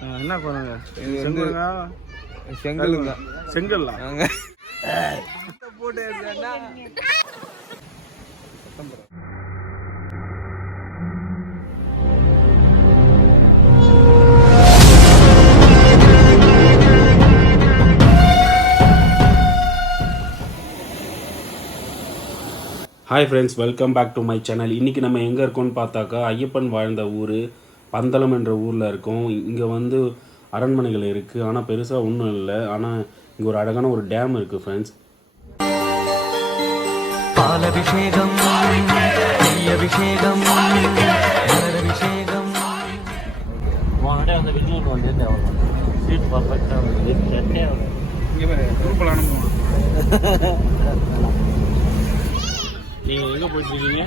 என்ன குரங்கு செங்கலுங்க? செங்கல்லா? நாங்க போட்டு எடுத்தேன்னா hi friends welcome back to my channel இன்றைக்கி நம்ம எங்கே இருக்கோம்னு பார்த்தாக்கா ஐயப்பன் வாழ்ந்த ஊர் பந்தளம் என்ற ஊரில் இருக்கோம். இங்கே வந்து அரண்மனைகள் இருக்குது ஆனால் பெருசாக ஒன்றும் இல்லை. ஆனால் இங்கே ஒரு அழகான ஒரு டேம் இருக்குது ஃப்ரெண்ட்ஸ் பாலபிஷேகம் நெய்யபிஷேகம் மலரபிஷேகம் உங்ககிட்ட வந்து விஜூர் வந்து சீட் பர்ஃபெக்டாக வந்து செட்டே நீங்கள் எங்கே போயிட்டுருக்கீங்க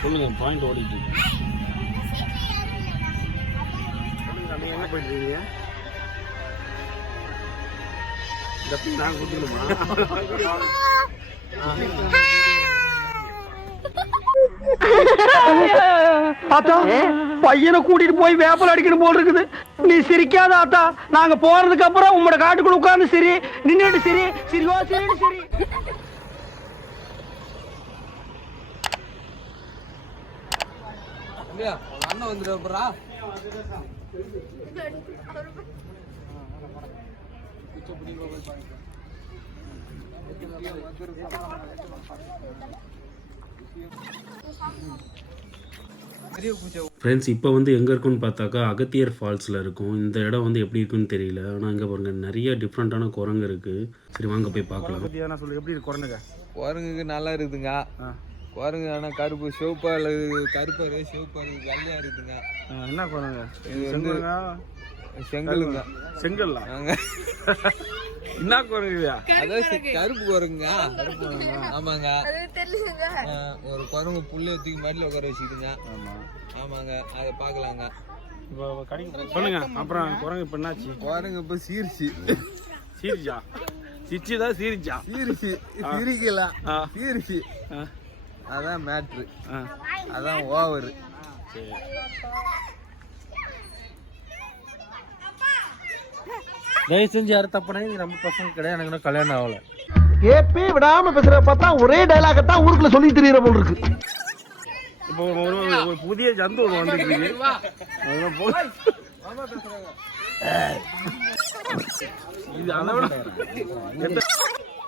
சொல்லுங்கள் பாயிண்ட் ஓடிட்டு எங்கே பின் நான் கொடுத்துக்கணுமா ஆத்தா பையனை கூட்டிட்டு போய் வேப்பல் அடிக்கணும் போல் இருக்குது. நீ சிரிக்காத ஆத்தா நாங்க போறதுக்கு அப்புறம் உங்களோட காட்டுக்குள்ள உட்கார்ந்து சரி. நின்னுட்டு சரி. சிரிவா சரி. சரி அண்ணன் பூச்சை ஃப்ரெண்ட்ஸ் இப்போ வந்து எங்கே இருக்குன்னு பார்த்தாக்கா அகத்தியர் ஃபால்ஸில் இருக்கும். இந்த இடம் வந்து எப்படி இருக்குன்னு தெரியல. ஆனால் இங்கே பாருங்க நிறைய டிஃப்ரெண்ட்டான குரங்கு இருக்குது சரி வாங்க போய் பார்க்கலாம். பத்தியா நான் சொல்லு எப்படி இருக்கு குரங்குங்க? குரங்குக்கு நல்லா இருக்குதுங்க. ஆ. குரங்கு ஆனால் கருப்பு சிவப்பா இருக்குது கருப்பா இருக்குது சிவப்பா இருக்குது வெள்ளையா இருக்குதுங்க ஆ, என்ன குரங்கு இது வந்து செங்கலுங்க? செங்கல்லா என்ன குரங்கு இது அதான் கருப்பு குரங்குங்க. ஆமாங்க. ஒரு குரங்கு புள்ளி தூக்கி மடியில் உட்கார வச்சுக்குதுங்க. ஆமாம் ஆமாங்க அதை பார்க்கலாங்க. சொல்லுங்க அப்புறம் குரங்கு இப்போ என்னாச்சு? குரங்கு இப்போ சீர்ச்சி. சீரிச்சா? சிச்சி தான் சீரிச்சா. சீர்ச்சி சிரிக்கல. ஆ. சீர்ச்சி. ஆ. அதான் மேட்ரு ஆ. அதான் ஓவர் தயவு செஞ்சு யாரும் தப்புனா இது நம்ம பசங்க கிடையாது. எனக்கு இன்னும் கல்யாணம் ஆகல. கேப்பே விடாம பேசுற பார்த்தா ஒரே டைலாக தான் ஊருக்குள்ள சொல்லி தெரியற போல் இருக்கு. இப்போ ஒரு புதிய ஜந்து ஒன்று வந்துருக்கு இது அதை விட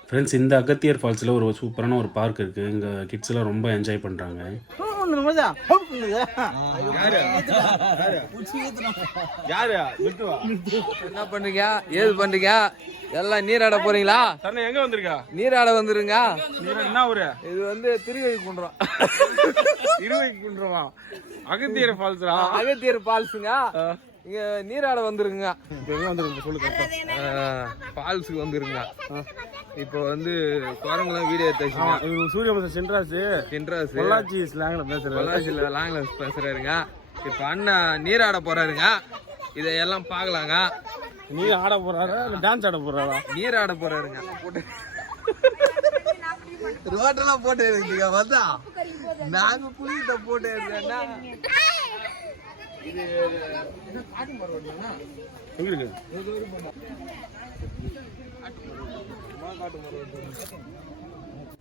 ஃப்ரெண்ட்ஸ் இந்த அகத்தியர் ஃபால்ஸில் ஒரு சூப்பரான ஒரு பார்க் இருக்குது இங்கே கிட்ஸ் எல்லாம் ரொம்ப என்ஜாய் பண்ணுறாங்க என்ன பண்றீங்க ஏது பண்றீங்க எல்லாம் நீராட போறீங்களா? தன்னை எங்க வந்திருக்கா? நீராட வந்துருங்க. என்ன ஊரு? இது வந்து திருவை குன்றம். இருவைக்கு குன்றமா? அகத்தியர் ஃபால்ஸ்ரா அகத்தியர் பால்ஸுங்க இங்க நீராட வந்துருங்க. எங்க வந்திருக்கு சொல்லு கரெக்டா பால்ஸுக்கு வந்துருங்க. இப்போ வந்து குரங்குலாம் வீடியோ இவரு சூரியபுரம் சென்ட்ராஸ் இன்ட்ராஸ் பொள்ளாச்சி ஸ்லாங்ல பேசுறாரு. பொள்ளாச்சியில் லாங்குவேஜ் பேசுறாருங்க. இப்போ அண்ணன் நீராட போறாருங்க. இதையெல்லாம் பார்க்கலாங்க. நீ ஆட போறாரா? இல்ல டான்ஸ் ஆட போறாரா? நீராட போறாருங்க. போட்டு ரோட்டெல்லாம் போட்டு எடுக்குதுங்க வந்தா நாங்க குளிக்கிட்ட போட்டு எடுத்தேன்னா. எங்க இருக்கு?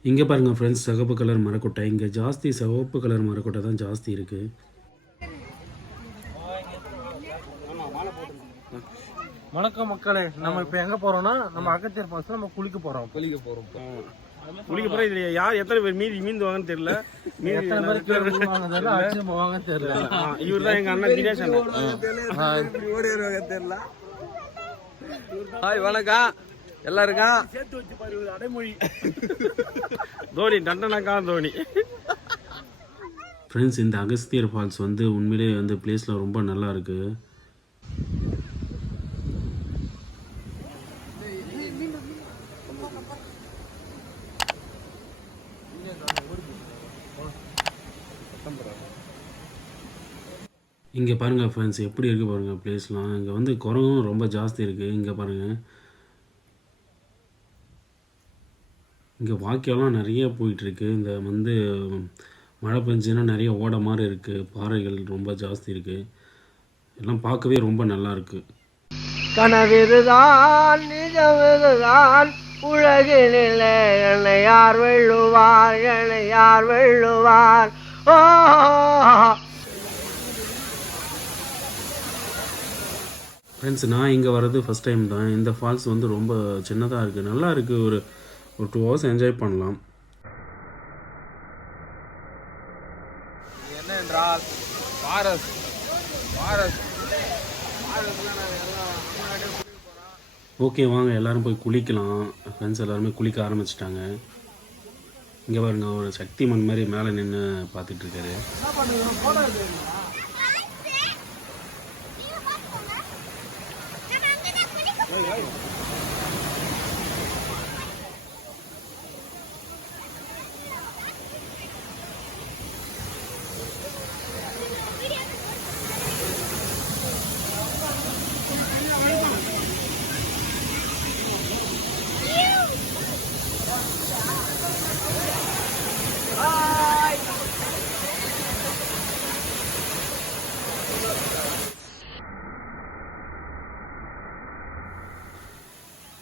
இங்கே பாருங்கள் ஃப்ரெண்ட்ஸ் சிகப்பு கலர் மரக்கொட்டை. இங்கே ஜாஸ்தி சிவப்பு கலர் மரக்கொட்டை தான் ஜாஸ்தி இருக்குது வணக்கம் மக்களே நம்ம இப்போ எங்க போறோம்னா நம்ம அகத்தியர் பால்ஸ்ல நம்ம குளிக்க போறோம். குளிக்க போறோம். இப்போ. குளிக்க போறா இதுல யார் எத்தனை பேர் மீதி மீந்துவாங்கன்னு தெரியல. மீதி எத்தனை பேர் விழுவாங்க தெரியல. இவர் தான் எங்க அண்ணன் தினேஷ் அண்ணன். இப்படி ஓடி வருவாங்க தெரியல. ஹாய் வணக்கம். எல்லாருக்கும் சேர்த்து வச்சு பாரு அடைமொழி. தோனி தண்டனக்கா தோனி. ஃப்ரெண்ட்ஸ் இந்த அகஸ்தியர் ஃபால்ஸ் வந்து உண்மையிலே வந்து பிளேஸில் ரொம்ப நல்லா இருக்குது இங்கே பாருங்கள் ஃப்ரெண்ட்ஸ் எப்படி இருக்குது பாருங்கள் பிளேஸ்லாம் இங்கே வந்து குரங்கும் ரொம்ப ஜாஸ்தி இருக்குது இங்கே பாருங்கள் இங்கே வாக்கியம்லாம் நிறைய போயிட்டுருக்கு. இந்த வந்து மழை பெஞ்சுன்னா நிறைய ஓட மாதிரி இருக்குது பாறைகள் ரொம்ப ஜாஸ்தி இருக்குது எல்லாம் பார்க்கவே ரொம்ப நல்லா இருக்கு. கனவிதுதான் நிஜமிதுதான் உலகினிலே என்னை யார் வெல்லுவார்? என்னை யார் வெல்லுவார்? ஓ! ஃப்ரெண்ட்ஸ் நான் இங்கே வர்றது ஃபஸ்ட் டைம் தான். இந்த ஃபால்ஸ் வந்து ரொம்ப சின்னதாக இருக்குது நல்லா இருக்குது ஒரு ஒரு டூ ஹவர்ஸ் என்ஜாய் பண்ணலாம். பாரஸ் பாரஸ் ஓகே வாங்க எல்லாரும் போய் குளிக்கலாம். ஃப்ரெண்ட்ஸ் எல்லாருமே குளிக்க ஆரம்பிச்சிட்டாங்க. இங்கே பாருங்க ஒரு சக்திமன் மாதிரி மேலே நின்று பார்த்துட்டு இருக்காரு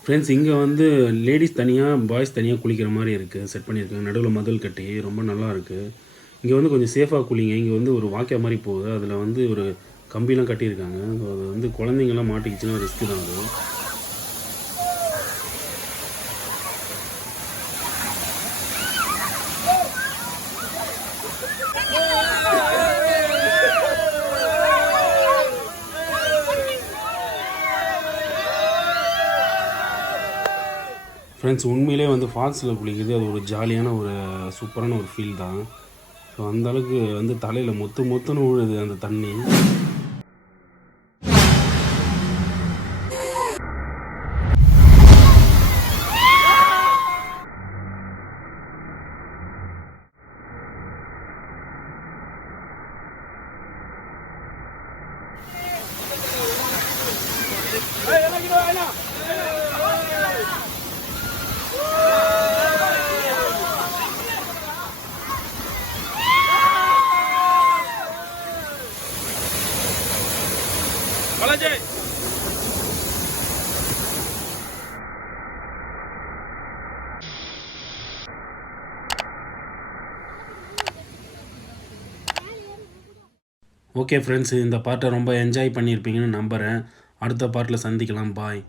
ஃப்ரெண்ட்ஸ் இங்கே வந்து லேடிஸ் தனியாக பாய்ஸ் தனியாக குளிக்கிற மாதிரி இருக்குது செட் பண்ணியிருக்காங்க. நடுவில் மதில் கட்டி. ரொம்ப நல்லா இருக்குது இங்கே வந்து கொஞ்சம் சேஃபாக குளிங்க. இங்கே வந்து ஒரு வாக்கிய மாதிரி போகுது. அதில் வந்து ஒரு கம்பிலாம் கட்டியிருக்காங்க. அது வந்து குழந்தைங்கள்லாம் மாட்டிக்கிச்சுன்னா ரிஸ்க்கு தான் அது. ஃப்ரெண்ட்ஸ் உண்மையிலே வந்து ஃபால்ஸில் குளிக்கிறது அது ஒரு ஜாலியான ஒரு சூப்பரான ஒரு ஃபீல் தான். ஸோ அந்த அளவுக்கு வந்து தலையில் மொத்து மொத்துன்னு விழுது அந்த தண்ணி. ஓகே ஃப்ரெண்ட்ஸ் இந்த பாட்டை ரொம்ப என்ஜாய் பண்ணியிருப்பீங்கன்னு நம்புகிறேன் அடுத்த பாட்டில் சந்திக்கலாம் பாய்